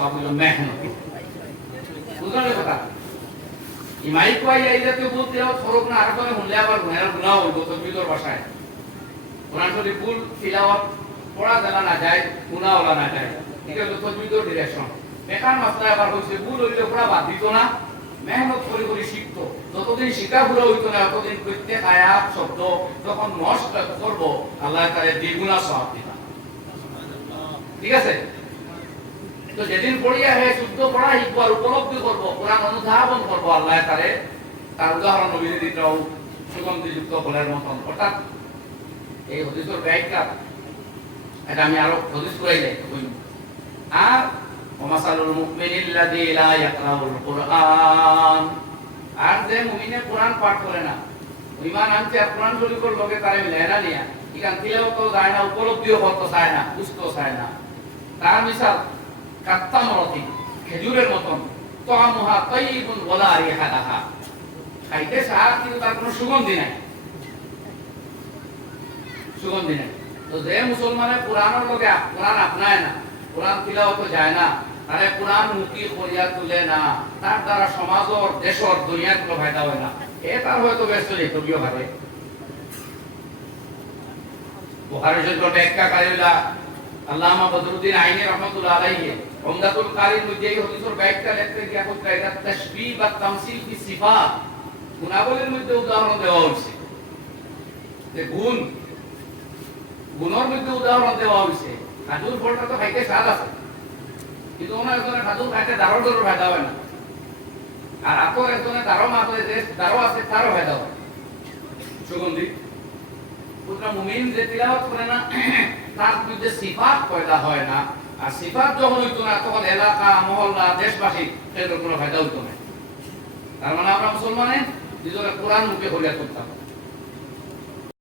সব হলো মেহনত। বুঝলেন কথা? ইমাই কয় এই জাতীয় বলতে ফরক না আর করে হুনলে আবার গুনাহ হইব তসবিহর ভাষায়। কোরআন শরীফ ভুল তিলাওয়াত পড়া জানা না যায়, গুনাহ হলা না যায়। এটা হলো তসবিহর ডিরেকশন। বেকার মাসলা আবার হইছে ভুল হইলে পড়া বাদ দিত না, মেহনত করে করে শিখতো। যতদিন শিখা ভুল হইতো না ততদিন প্রত্যেক আয়াত শব্দ যখন নষ্ট করব আল্লাহ তাআলা দ্বিগুণ সওয়াব দিবেন। ঠিক আছে? তো যেদিন পড়িয়া হে শুদ্ধ পড়া শিখব আর উপলব্ধি করব, কোরআন অনুধাবন করব, আল্লাহ তাআলা তার উদাহরণ নবীজি দিতেও সুগন্ধিযুক্ত ফলের মতন। অর্থাৎ এই হাদিসের ব্যাখ্যা এটা আমি আরো হাদিস করাইলে কই। আর ওমাসালুল মুমিনিল্লাযী লা ইয়াকরাউল কুরআন, আর যে মুমিনে কোরআন পাঠ করে না, ঈমান আনছে আর কোরআন শরীফের লগে তারে মিলায় না নিয়া ইকান তিলাওয়াত যায় না, উপলব্ধিও করতে চায় না, বুঝতে চায় না, তার মিসাল কাত্তামরতি খেজুরের মতন, তা'মুহা তাইয়িবুন ওয়ালা রিহা লাহা, খাইতে স্বাদ কিন্তু তার কোনো সুগন্ধি নাই, সুগন্ধি নাই। তো যে মুসলমানে কোরআনের লগে কোরআন আপনায় না, কোরআন তিলাওয়াত যায় না, তারে কোরআন মুখী করিয়া তুলে না, তার দ্বারা সমাজর দেশর দুনিয়ার কোনো ফায়দা হয় না। এ তার হয়তো ব্যস্ত নেই তবিও ভাবে। বুখারী শরীফের ব্যাখ্যাকারীরা আল্লামা বদরুদ্দিন আইনি রহমাতুল্লাহ আলাইহি উমদাতুল কারীর মধ্যে এই হাদিসের ব্যাখ্যা লিখতে গিয়ে কত এটা তাশবীহ বা তামসিল কি সিফাত, গুণাবলীর মধ্যে উদাহরণ দেওয়া হয়েছে। যে গুণের মধ্যে উদাহরণ দেওয়া হয়েছে। খাজুর ফলটা তো খাইতে স্বাদ আছে, কিন্তু ওনার একজনের খাজুর খাইতে দারুণ দারুণ ফায়দা হয় না, আর আপর একজনের দারো মাত্রে যে দারো আছে তারও ফায়দা হয় সুগন্ধি। পুরা মুমিন যে তিলাওয়াত করে না তার মধ্যে সিফাত পয়দা হয় না, আর সিফাত যখন হইতো না তখন এলাকা মহল্লা দেশবাসী এর কোনো ফায়দা হইতো না। তার মানে আমরা মুসলমানে নিজেরা কোরআন মুখে হইয়া করতাম।